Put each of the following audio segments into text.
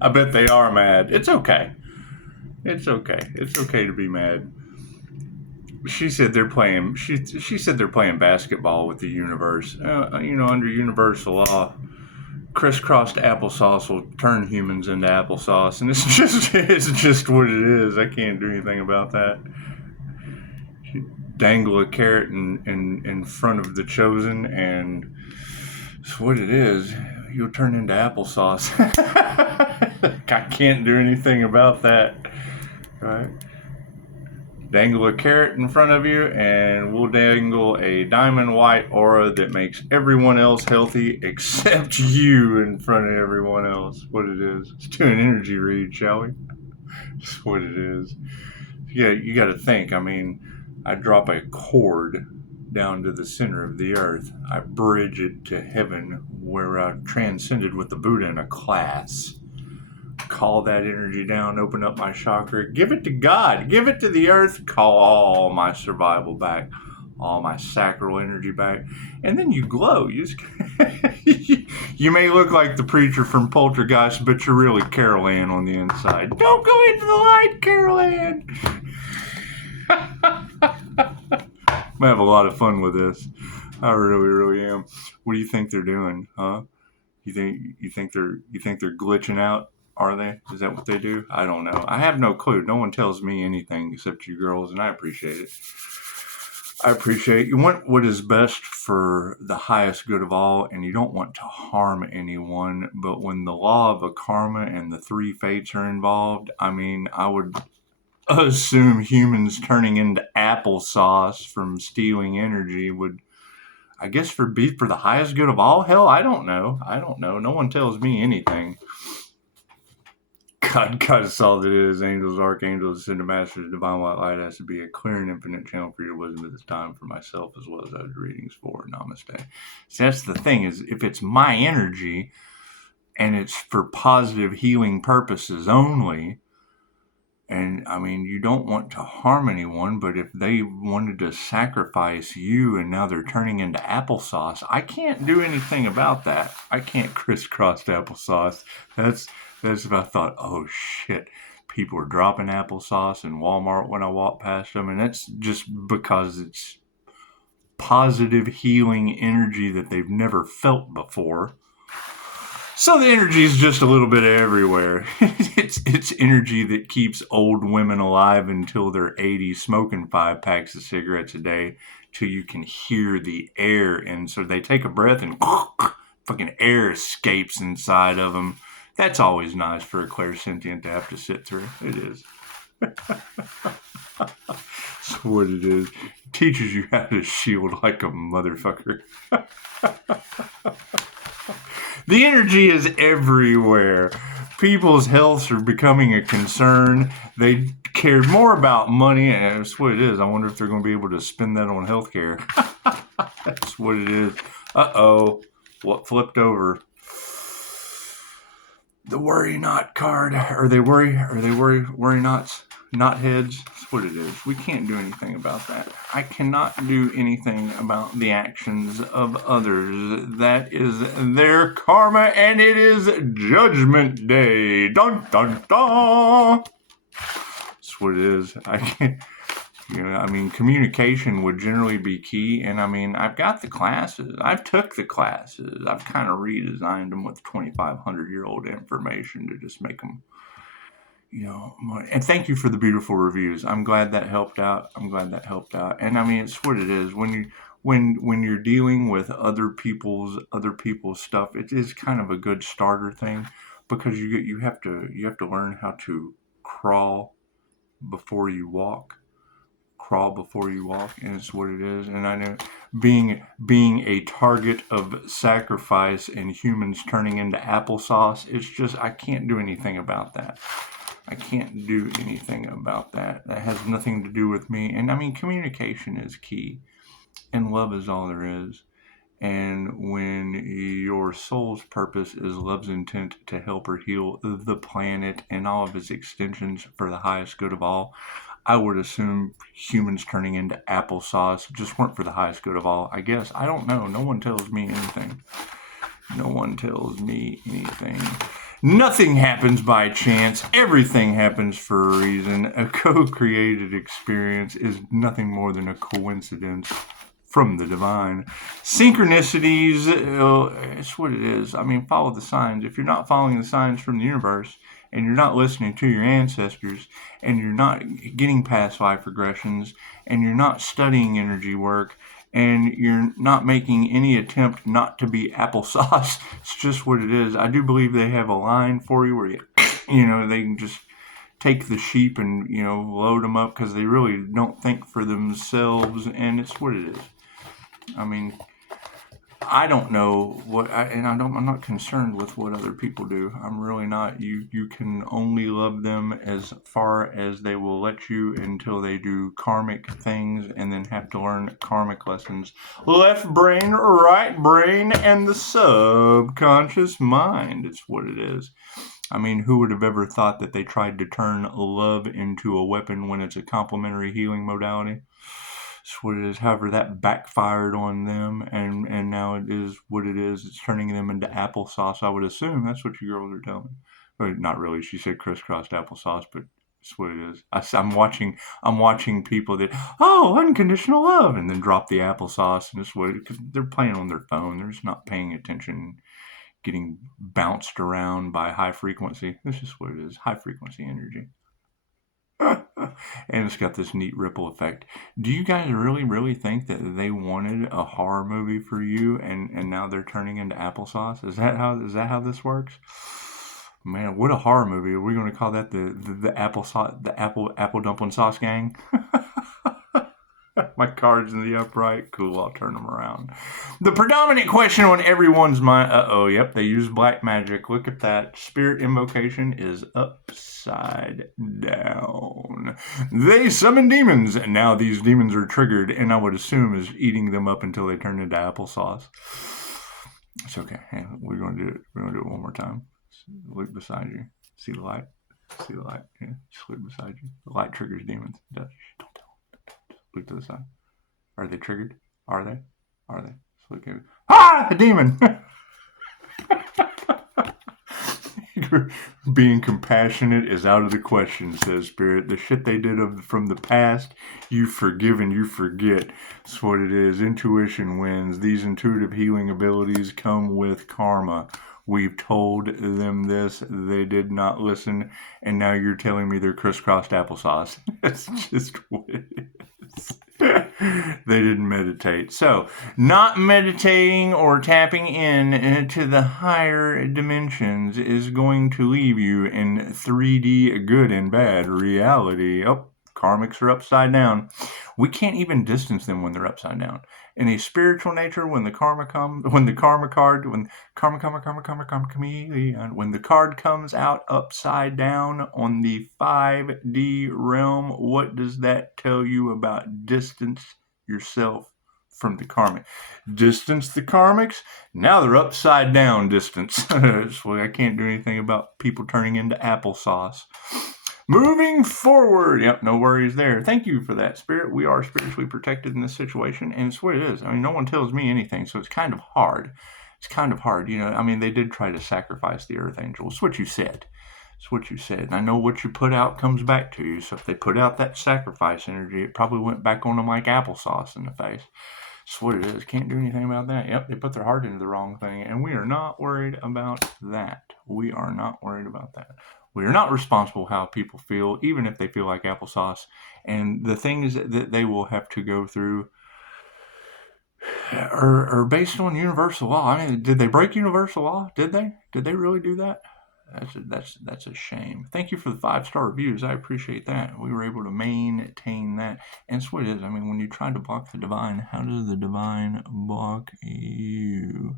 I bet they are mad. It's okay. It's okay. It's okay to be mad. She said they're playing. She said they're playing basketball with the universe. Under universal law, crisscrossed applesauce will turn humans into applesauce, and it's just what it is. I can't do anything about that. Dangle a carrot in front of the chosen, and it's what it is. You'll turn into applesauce. I can't do anything about that, right? Dangle a carrot in front of you, and we'll dangle a diamond white aura that makes everyone else healthy except you in front of everyone else. What it is. Let's do an energy read, shall we? That's what it is. Yeah, you got to think. I mean, I drop a cord down to the center of the earth. I bridge it to heaven, where I transcended with the Buddha in a class. Call that energy down, open up my chakra, give it to God, give it to the earth, call all my survival back, all my sacral energy back, and then you glow. You may look like the preacher from Poltergeist, but you're really Carol Ann on the inside. Don't go into the light, Carol Ann. I'm gonna have a lot of fun with this. I really, really am. What do you think they're doing, huh? You think they're glitching out? Are they? Is that what they do? I don't know. I have no clue. No one tells me anything except you girls, and I appreciate it. I appreciate it. You want what is best for the highest good of all, and you don't want to harm anyone. But when the law of karma and the three fates are involved, I mean, I would assume humans turning into applesauce from stealing energy would, I guess, for the highest good of all. Hell, I don't know. No one tells me anything. God is all that is. Angels, archangels, ascended masters, divine white light has to be a clear and infinite channel for your wisdom at this time for myself as well as other readings for. Namaste. So that's the thing, is if it's my energy and it's for positive healing purposes only, and I mean, you don't want to harm anyone, but if they wanted to sacrifice you and now they're turning into applesauce, I can't do anything about that. I can't crisscross applesauce. That's if I thought, oh shit, people are dropping applesauce in Walmart when I walk past them, and that's just because it's positive healing energy that they've never felt before. So the energy is just a little bit everywhere. It's energy that keeps old women alive until they're 80, smoking 5 packs of cigarettes a day, till you can hear the air, and so they take a breath and fucking air escapes inside of them. That's always nice for a clairsentient to have to sit through. It is. That's what it is. It teaches you how to shield like a motherfucker. The energy is everywhere. People's healths are becoming a concern. They cared more about money, and that's what it is. I wonder if they're going to be able to spend that on healthcare. That's what it is. Uh-oh. What flipped over? The worry not card. Are they worry nots? Not heads. That's what it is. We can't do anything about that. I cannot do anything about the actions of others. That is their karma, and it is Judgment Day. Dun dun dun. That's what it is. I can't. Communication would generally be key, and I've got the classes. I've took the classes. I've kind of redesigned them with 2,500-year-old information to just make them, more. And thank you for the beautiful reviews. I'm glad that helped out. And it's what it is. When you're dealing with other people's stuff, it is kind of a good starter thing, because you have to learn how to crawl before you walk. And it's what it is. And I know being a target of sacrifice and humans turning into applesauce, it's just, I can't do anything about that. That has nothing to do with me. And communication is key, and love is all there is. And when your soul's purpose is love's intent to help or heal the planet and all of its extensions for the highest good of all, I would assume humans turning into applesauce just weren't for the highest good of all, I guess. I don't know. No one tells me anything. Nothing happens by chance. Everything happens for a reason. A co-created experience is nothing more than a coincidence from the divine. Synchronicities, it's what it is. I mean, follow the signs. If you're not following the signs from the universe, and you're not listening to your ancestors, and you're not getting past life regressions, and you're not studying energy work, and you're not making any attempt not to be applesauce, it's just what it is. I do believe they have a line for you where they can just take the sheep and, load them up because they really don't think for themselves, and it's what it is. I mean, I don't know I'm not concerned with what other people do. I'm really not. You can only love them as far as they will let you until they do karmic things and then have to learn karmic lessons. Left brain, right brain, and the subconscious mind. It's what it is. I mean, who would have ever thought that they tried to turn love into a weapon when it's a complementary healing modality? It's what it is. However, that backfired on them, and now it is what it is. It's turning them into applesauce. I would assume that's what you girls are telling me. But not really. She said crisscrossed applesauce, but it's what it is. I'm watching people that unconditional love, and then drop the applesauce, and it's what because they're playing on their phone. They're just not paying attention, getting bounced around by high frequency. This is what it is. High frequency energy. And it's got this neat ripple effect. Do you guys really, really think that they wanted a horror movie for you, and now they're turning into applesauce? Is that how this works? Man, what a horror movie! Are we going to call that the apple dumpling sauce gang? My card's in the upright. Cool, I'll turn them around. The predominant question on everyone's mind. Yep, they use black magic. Look at that. Spirit invocation is upside down. They summon demons, and now these demons are triggered, and I would assume is eating them up until they turn into applesauce. It's okay. Hey, we're going to do it. We're going to do it one more time. Look beside you. See the light? See the light? Yeah, just look beside you. The light triggers demons. Don't tell them. Look to the side. Are they triggered? Are they? Just look at it. A demon! Being compassionate is out of the question, says Spirit. The shit they did from the past, you forgive and you forget. That's what it is. Intuition wins. These intuitive healing abilities come with karma. We've told them this. They did not listen. And now you're telling me they're crisscrossed applesauce. It's just what it is. They didn't meditate. So, not meditating or tapping in to the higher dimensions is going to leave you in 3D good and bad reality. Karmics are upside down. We can't even distance them when they're upside down. In a spiritual nature, when the karma card comes out upside down on the 5D realm, what does that tell you about distance yourself from the karmic? Distance the karmics? Now they're upside down distance. So I can't do anything about people turning into applesauce. Moving forward. Yep, no worries there. Thank you for that, Spirit. We are spiritually protected in this situation, and it's what it is. I mean, no one tells me anything, so it's kind of hard. They did try to sacrifice the Earth Angel. It's what you said. And I know what you put out comes back to you, so if they put out that sacrifice energy, it probably went back on them like applesauce in the face. It's what it is. Can't do anything about that. Yep, they put their heart into the wrong thing, and we are not worried about that. We are not responsible how people feel, even if they feel like applesauce. And the things that they will have to go through are based on universal law. I mean, did they break universal law? Did they? Did they really do that? That's a shame. Thank you for the 5-star reviews. I appreciate that. We were able to maintain that. And it's what it is. I mean, when you try to block the divine, how does the divine block you?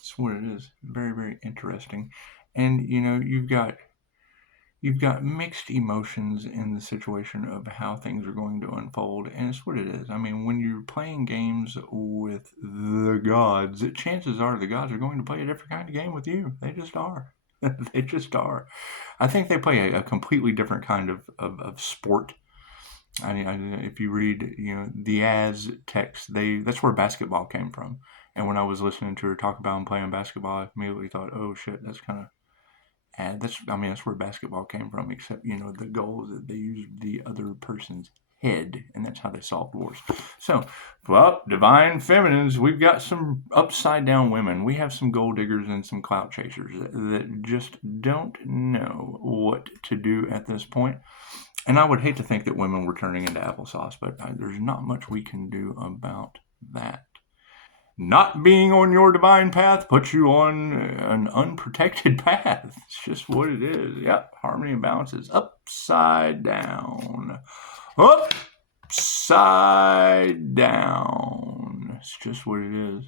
It's what it is. Very, very interesting. And, you've got mixed emotions in the situation of how things are going to unfold, and it's what it is. I mean, when you're playing games with the gods, chances are the gods are going to play a different kind of game with you. They just are. They just are. I think they play a completely different kind of sport. I mean, if you read, the Az text, that's where basketball came from. And when I was listening to her talk about playing basketball, I immediately thought, oh shit, that's kind of that's where basketball came from, except, the goal is that they used the other person's head, and that's how they solved wars. So, well, divine feminines, we've got some upside down women. We have some gold diggers and some clout chasers that just don't know what to do at this point. And I would hate to think that women were turning into applesauce, but there's not much we can do about that. Not being on your divine path puts you on an unprotected path. It's just what it is. Yep, harmony and balance is upside down. Upside down. It's just what it is.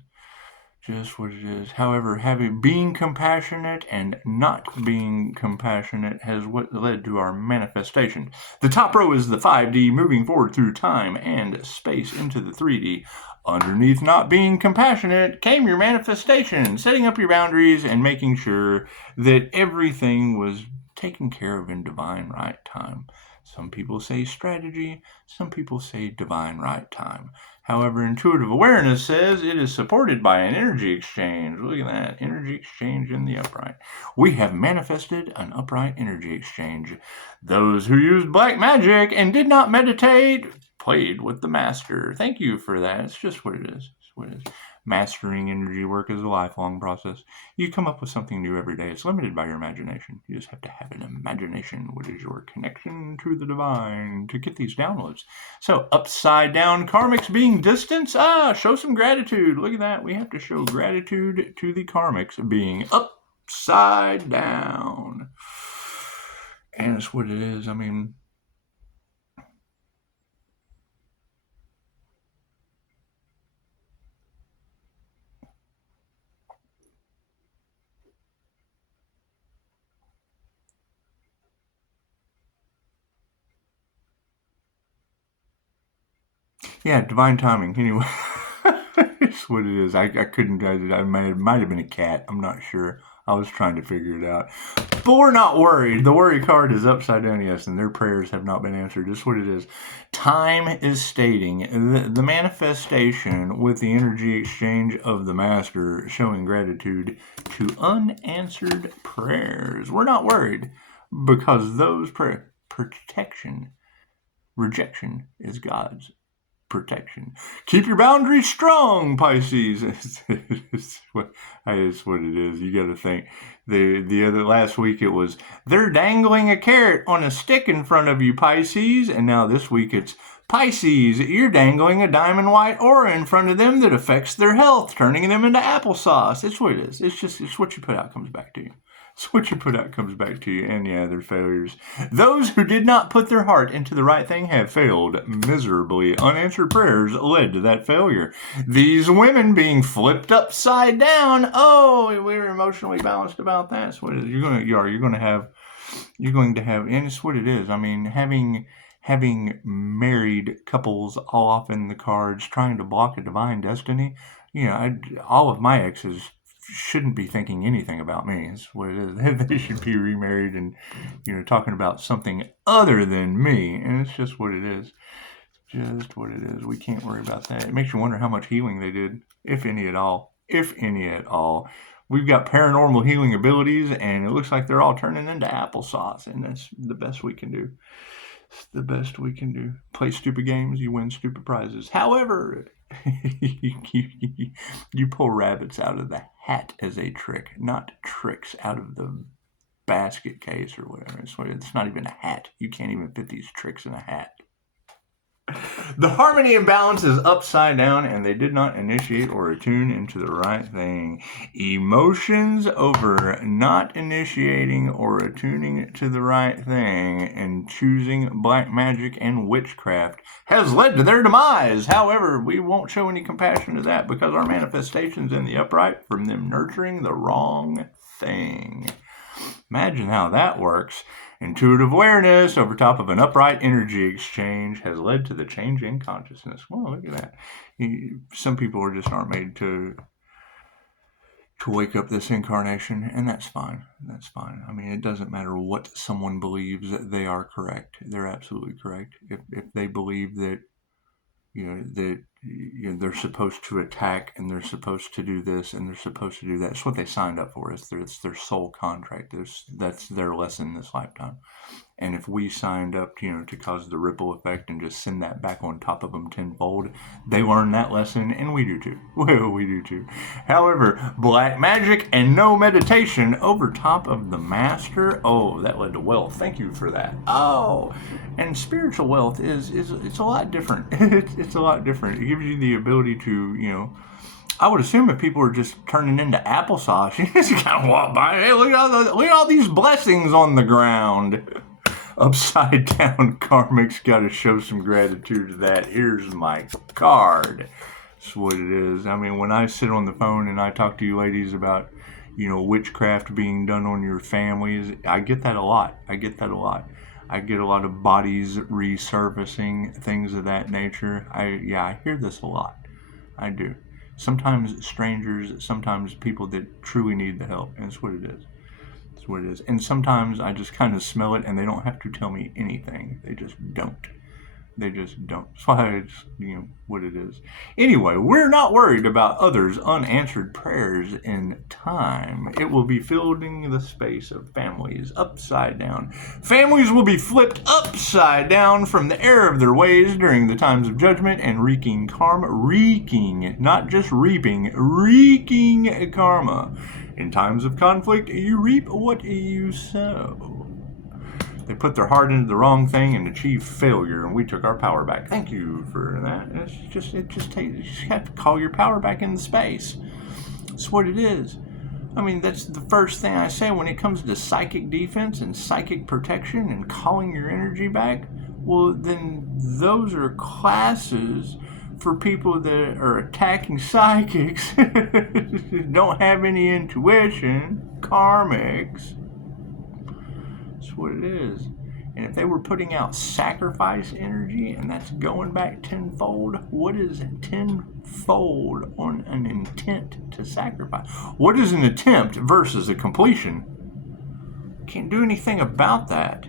Just what it is. However, being compassionate and not being compassionate has what led to our manifestation. The top row is the 5D, moving forward through time and space into the 3D. Underneath not being compassionate came your manifestation, setting up your boundaries and making sure that everything was taken care of in divine right time. Some people say strategy, some people say divine right time. However, intuitive awareness says it is supported by an energy exchange. Look at that, energy exchange in the upright. We have manifested an upright energy exchange. Those who used black magic and did not meditate played with the master. Thank you for that. It's just what it is. It's what it is. Mastering energy work is a lifelong process. You come up with something new every day. It's limited by your imagination. You just have to have an imagination, which is your connection to the divine, to get these downloads. So, upside down karmics being distance. Show some gratitude. Look at that. We have to show gratitude to the karmics being upside down. And it's what it is. I mean, yeah, divine timing. Anyway, it's what it is. I couldn't. I might have been a cat. I'm not sure. I was trying to figure it out. But we're not worried. The worry card is upside down, yes, and their prayers have not been answered. Just what it is. Time is stating the manifestation with the energy exchange of the master showing gratitude to unanswered prayers. We're not worried because those protection, rejection is God's protection. Keep your boundaries strong, Pisces. It's what it is. You got to think. The other last week it was they're dangling a carrot on a stick in front of you, Pisces, and now this week it's Pisces. You're dangling a diamond white aura in front of them that affects their health, turning them into applesauce. It's what it is. It's what you put out comes back to you. So what you put out comes back to you, and yeah, they're failures. Those who did not put their heart into the right thing have failed miserably. Unanswered prayers led to that failure. These women being flipped upside down. Oh, we're emotionally balanced about that. That's what it is. You're going to have, and it's what it is. I mean, having married couples all off in the cards, trying to block a divine destiny. All of my exes shouldn't be thinking anything about me. It's what it is. They should be remarried and, talking about something other than me. And it's just what it is. Just what it is. We can't worry about that. It makes you wonder how much healing they did, if any at all. If any at all. We've got paranormal healing abilities, and it looks like they're all turning into applesauce, and that's the best we can do. It's the best we can do. Play stupid games, you win stupid prizes. However, you pull rabbits out of the hat as a trick, not tricks out of the basket case or whatever. It's not even a hat. You can't even fit these tricks in a hat. The harmony and balance is upside down, and they did not initiate or attune into the right thing. Emotions over not initiating or attuning to the right thing and choosing black magic and witchcraft has led to their demise. However, we won't show any compassion to that because our manifestation's in the upright from them nurturing the wrong thing. Imagine how that works. Intuitive awareness over top of an upright energy exchange has led to the change in consciousness. Well, look at that. Some people just aren't made to wake up this incarnation, and that's fine. That's fine. I mean, it doesn't matter what someone believes, they are correct. They're absolutely correct. If they believe that, that they're supposed to attack, and they're supposed to do this, and they're supposed to do that. It's what they signed up for. It's their soul contract. That's their lesson this lifetime. And if we signed up, to cause the ripple effect and just send that back on top of them tenfold, they learn that lesson, and we do too. Well, we do too. However, black magic and no meditation over top of the master, oh, that led to wealth. Thank you for that. Oh, and spiritual wealth it's a lot different. It's a lot different. It gives you the ability to, I would assume if people are just turning into applesauce, you just kind of walk by, hey, look at all these blessings on the ground. Upside down karmic's got to show some gratitude to that. Here's my card. That's what it is. I mean, when I sit on the phone and I talk to you ladies about, witchcraft being done on your families, I get that a lot. I get a lot of bodies resurfacing, things of that nature. I hear this a lot. I do. Sometimes strangers, sometimes people that truly need the help. And it's what it is. It's what it is. And sometimes I just kind of smell it, and they don't have to tell me anything. They just don't. That's why it's, what it is. Anyway, we're not worried about others' unanswered prayers in time. It will be filling the space of families upside down. Families will be flipped upside down from the error of their ways during the times of judgment and wreaking karma. Wreaking, not just reaping, wreaking karma. In times of conflict, you reap what you sow. They put their heart into the wrong thing and achieved failure, and we took our power back. Thank you for that. You just have to call your power back into space. That's what it is. I mean, that's the first thing I say when it comes to psychic defense and psychic protection and calling your energy back. Well, then those are classes for people that are attacking psychics, don't have any intuition, karmics. That's what it is. And if they were putting out sacrifice energy, and that's going back tenfold, what is tenfold on an intent to sacrifice? What is an attempt versus a completion? Can't do anything about that.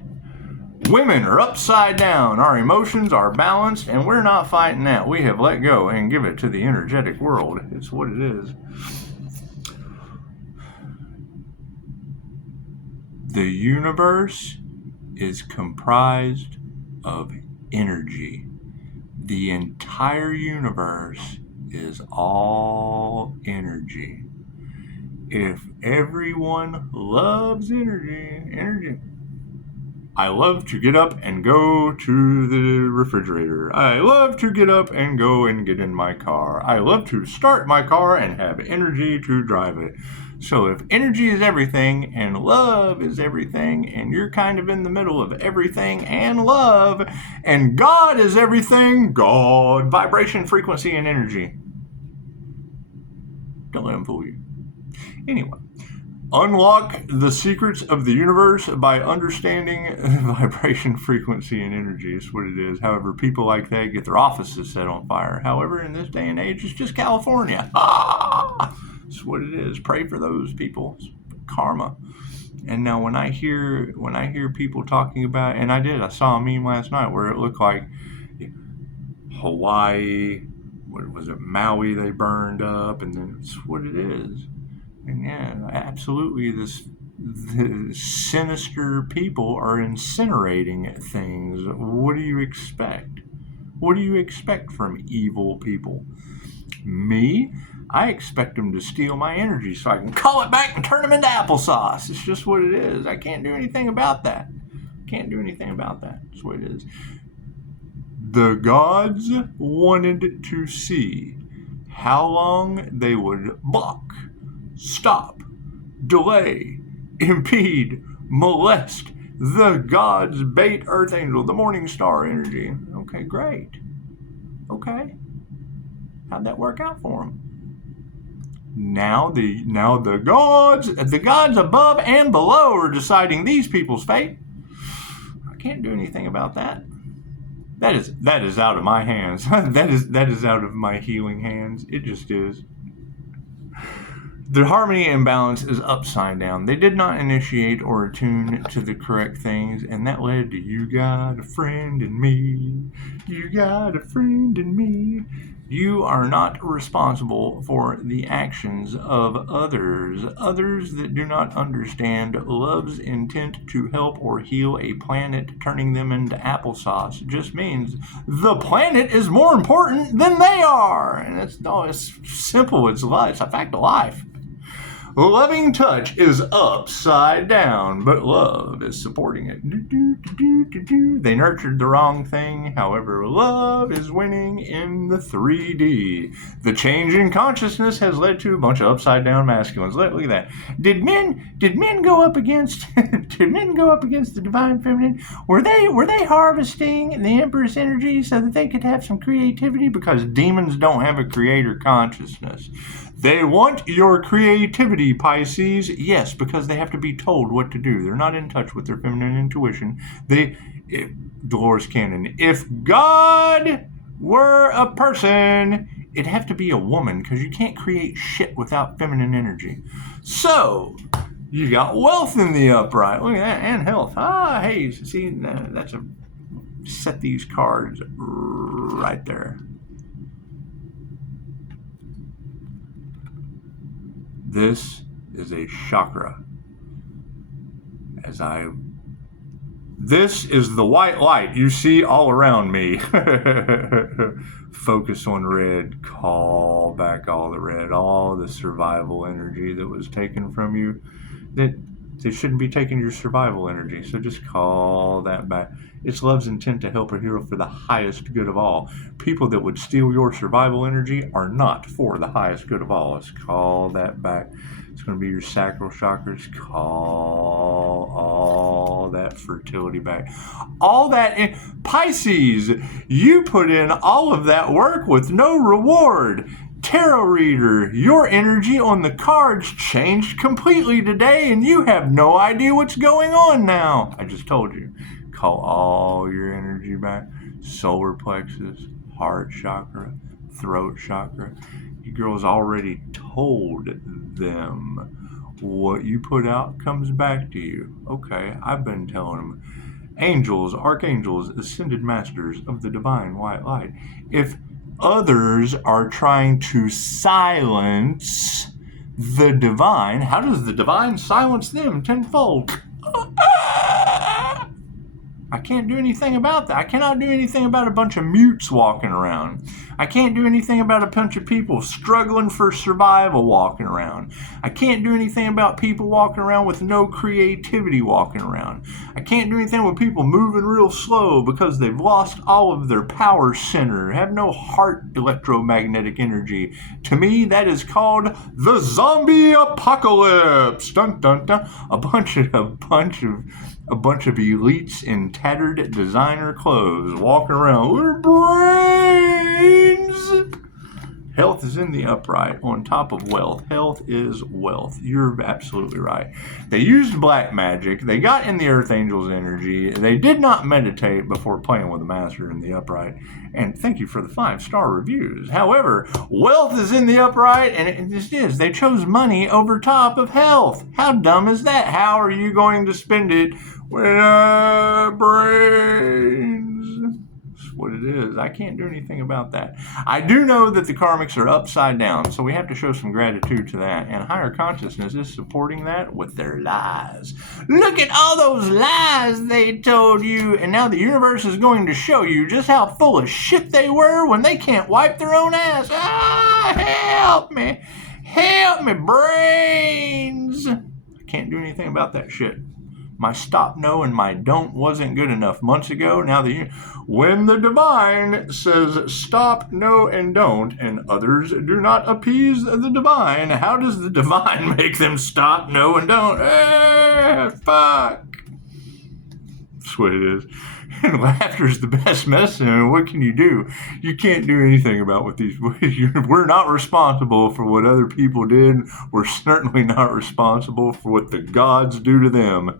Women are upside down. Our emotions are balanced, and we're not fighting that. We have let go and give it to the energetic world. It's what it is. The universe is comprised of energy. The entire universe is all energy. If everyone loves energy. I love to get up and go to the refrigerator. I love to get up and go and get in my car. I love to start my car and have energy to drive it. So if energy is everything and love is everything, and you're kind of in the middle of everything and love, and God is everything, God, vibration, frequency, and energy. Don't let them fool you. Anyway. Unlock the secrets of the universe by understanding vibration, frequency, and energy. It's what it is. However, people like that get their offices set on fire. However, in this day and age, it's just California. That's what it is. Pray for those people. It's karma. And now when I hear people talking about, and I saw a meme last night where it looked like Hawaii, what was it, Maui they burned up, and then it's what it is. And yeah, absolutely, the sinister people are incinerating things. What do you expect? What do you expect from evil people? Me? I expect them to steal my energy so I can call it back and turn them into applesauce. It's just what it is. I can't do anything about that. That's what it is. The gods wanted to see how long they would block, stop, delay, impede, molest the gods, bait, earth angel, the morning star energy. Okay, great. Okay. How'd that work out for them? Now the gods above and below are deciding these people's fate. I can't do anything about that. That is out of my hands. that is out of my healing hands. It just is. The harmony and balance is upside down. They did not initiate or attune to the correct things, and that led to you got a friend in me. You got a friend in me. You are not responsible for the actions of others. Others that do not understand love's intent to help or heal a planet, turning them into applesauce, just means the planet is more important than they are. And it's simple. It's life. It's a fact of life. Loving touch is upside down, but love is supporting it. They nurtured the wrong thing, however, love is winning in the 3D. The change in consciousness has led to a bunch of upside down masculines. Look at that. Did men go up against the divine feminine? Were they harvesting the Empress energy so that they could have some creativity? Because demons don't have a creator consciousness. They want your creativity, Pisces. Yes, because they have to be told what to do. They're not in touch with their feminine intuition. Dolores Cannon, if God were a person, it'd have to be a woman, because you can't create shit without feminine energy. So, you got wealth in the upright. Look at that. And health. Hey, see, that's set these cards right there. This is a chakra. This is the white light you see all around me. Focus on red. Call back all the red, all the survival energy that was taken from you. That they shouldn't be taking your survival energy, so just call that back. It's love's intent to help a hero for the highest good of all. People that would steal your survival energy are not for the highest good of all. Let's call that back. It's going to be your sacral chakras. Call all that fertility back. All that in Pisces, you put in all of that work with no reward. Tarot reader, your energy on the cards changed completely today, and you have no idea what's going on now. I just told you. Call all your energy back. Solar plexus, heart chakra, throat chakra. You girls already told them what you put out comes back to you. Okay, I've been telling them. Angels, archangels, ascended masters of the divine white light. If others are trying to silence the divine, how does the divine silence them tenfold? I can't do anything about that. I cannot do anything about a bunch of mutes walking around. I can't do anything about a bunch of people struggling for survival walking around. I can't do anything about people walking around with no creativity walking around. I can't do anything with people moving real slow because they've lost all of their power center, have no heart electromagnetic energy. To me, that is called the zombie apocalypse. Dun dun dun. A bunch of elites in tattered designer clothes walking around with their brains. Health is in the upright on top of wealth. Health is wealth. You're absolutely right. They used black magic. They got in the Earth Angel's energy. They did not meditate before playing with the Master in the upright. And thank you for the 5-star reviews. However, wealth is in the upright, and it just is. They chose money over top of health. How dumb is that? How are you going to spend it with brains? That's what it is. I can't do anything about that. I do know that the karmics are upside down, so we have to show some gratitude to that. And higher consciousness is supporting that with their lies. Look at all those lies they told you, and now the universe is going to show you just how full of shit they were when they can't wipe their own ass. Help me. Help me, brains. I can't do anything about that shit. My stop, no, and my don't wasn't good enough months ago. Now when the divine says stop, no, and don't, and others do not appease the divine, how does the divine make them stop, no, and don't? Fuck. That's what it is. And laughter is the best medicine. And what can you do? You can't do anything about what these. We're not responsible for what other people did. We're certainly not responsible for what the gods do to them.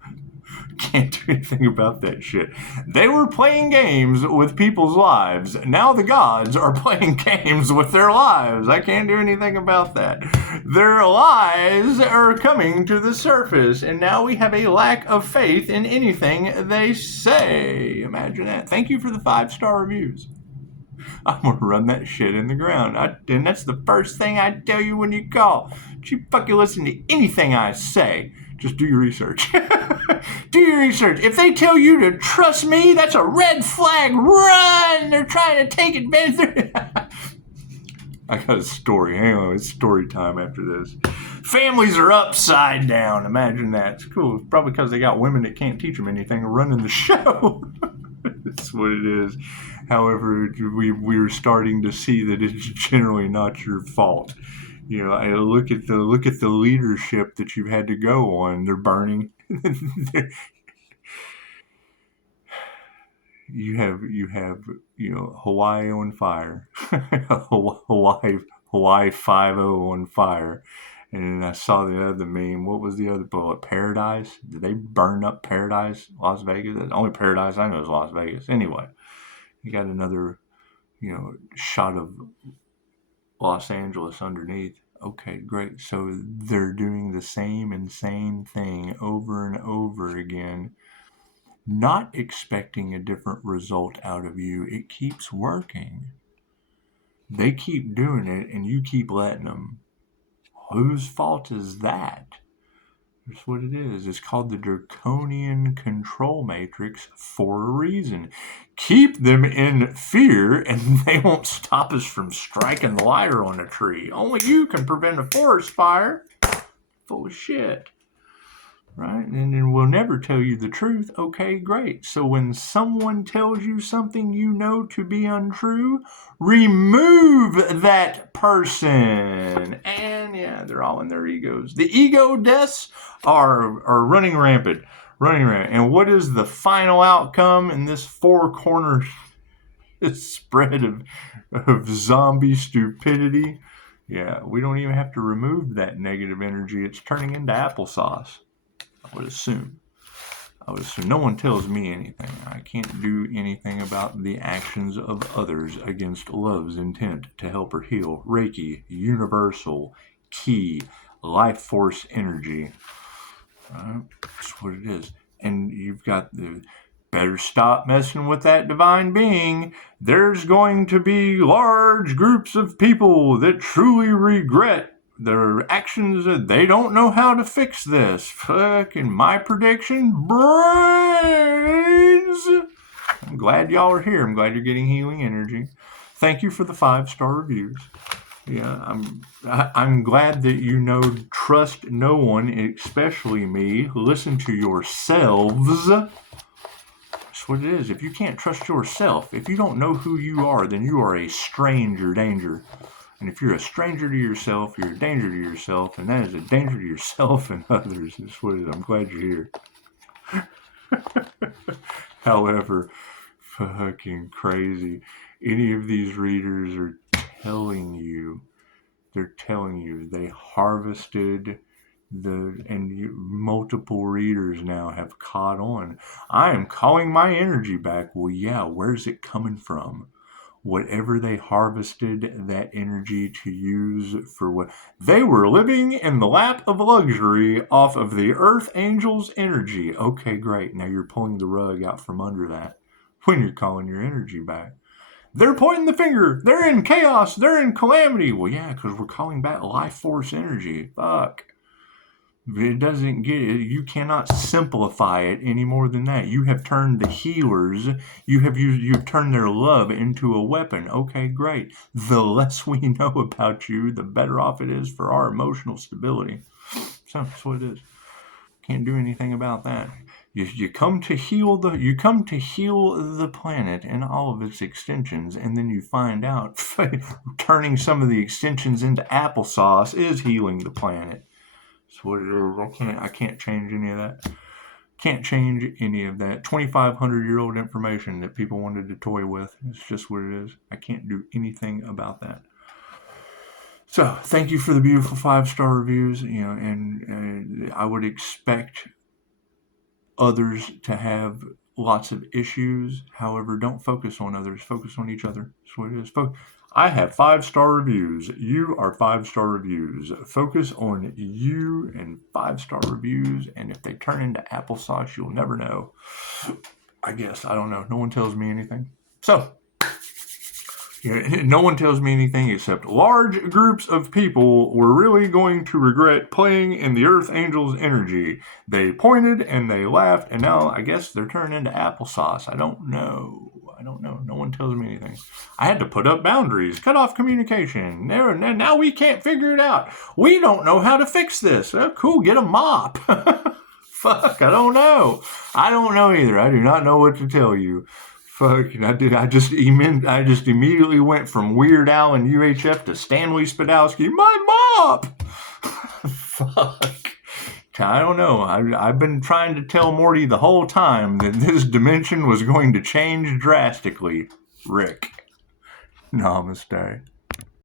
Can't do anything about that shit. They were playing games with people's lives. Now the gods are playing games with their lives. I can't do anything about that. Their lies are coming to the surface, and now we have a lack of faith in anything they say. Imagine that. Thank you for the 5-star reviews. I'm gonna run that shit in the ground. And that's the first thing I tell you when you call. Don't you fucking listen to anything I say. Just do your research. Do your research. If they tell you to trust me, that's a red flag. Run! They're trying to take advantage. I got a story. Hang on, it's story time after this. Families are upside down. Imagine that. It's cool. It's probably because they got women that can't teach them anything running the show. That's what it is. However, we're starting to see that it's generally not your fault. You know, I look at the leadership that you've had to go on. They're burning. you have Hawaii on fire. Hawaii 5-0 on fire. And I saw the other meme. What was the other bullet? Paradise? Did they burn up Paradise, Las Vegas? The only Paradise I know is Las Vegas. Anyway, you got another, shot of Los Angeles underneath. Okay, great. So they're doing the same insane thing over and over again, not expecting a different result out of you. It keeps working. They keep doing it, and you keep letting them. Whose fault is that? That's what it is. It's called the draconian control matrix for a reason. Keep them in fear, and they won't stop us from striking the lighter on a tree. Only you can prevent a forest fire. Full of shit. Right? And then we'll never tell you the truth. Okay, great. So when someone tells you something you know to be untrue, remove that person. And yeah, they're all in their egos. The ego deaths are running rampant. And what is the final outcome in this four-corner spread of zombie stupidity? Yeah, we don't even have to remove that negative energy. It's turning into applesauce. I would assume. No one tells me anything. I can't do anything about the actions of others against love's intent to help her heal. Reiki, universal, key, life force energy. That's what it is. And you've got the better stop messing with that divine being. There's going to be large groups of people that truly regret their actions. They don't know how to fix this. Fucking my prediction, brains. I'm glad y'all are here. I'm glad you're getting healing energy. Thank you for the 5-star reviews. Yeah, I'm glad that trust no one, especially me. Listen to yourselves. That's what it is. If you can't trust yourself, if you don't know who you are, then you are a stranger danger. And if you're a stranger to yourself, you're a danger to yourself, and that is a danger to yourself and others. That's what it is. I'm glad you're here. However, fucking crazy. Any of these readers are telling you they harvested multiple readers now have caught on. I am calling my energy back. Well, yeah, where's it coming from? Whatever they harvested that energy to use for what they were living in the lap of luxury off of the earth angel's energy. Okay, great. Now you're pulling the rug out from under that when you're calling your energy back. They're pointing the finger. They're in chaos. They're in calamity. Well, yeah, because we're calling back life force energy. Fuck. It doesn't get it. You cannot simplify it any more than that. You have turned the healers, you've turned their love into a weapon. Okay, great. The less we know about you, the better off it is for our emotional stability. So that's what it is. Can't do anything about that. You come to heal the planet and all of its extensions, and then you find out turning some of the extensions into applesauce is healing the planet. That's what it is. I can't change any of that. Can't change any of that. 2,500-year-old information that people wanted to toy with. It's just what it is. I can't do anything about that. So, thank you for the beautiful 5-star reviews. And I would expect others to have lots of issues. However, don't focus on others. Focus on each other. That's what it is. I have 5-star reviews. You are 5-star reviews. Focus on you and 5-star reviews. And if they turn into applesauce, you'll never know. I guess. I don't know. No one tells me anything. So, No one tells me anything except large groups of people were really going to regret playing in the Earth Angel's energy. They pointed and they laughed, and now I guess they're turning into applesauce. I don't know. No one tells me anything. I had to put up boundaries, cut off communication. Now we can't figure it out. We don't know how to fix this. Oh, cool, get a mop. Fuck, I don't know. I don't know either. I do not know what to tell you. Fuck, I just immediately went from Weird Al and UHF to Stanley Spadowski. My mop. Fuck. I don't know. I've been trying to tell Morty the whole time that this dimension was going to change drastically. Rick. Namaste.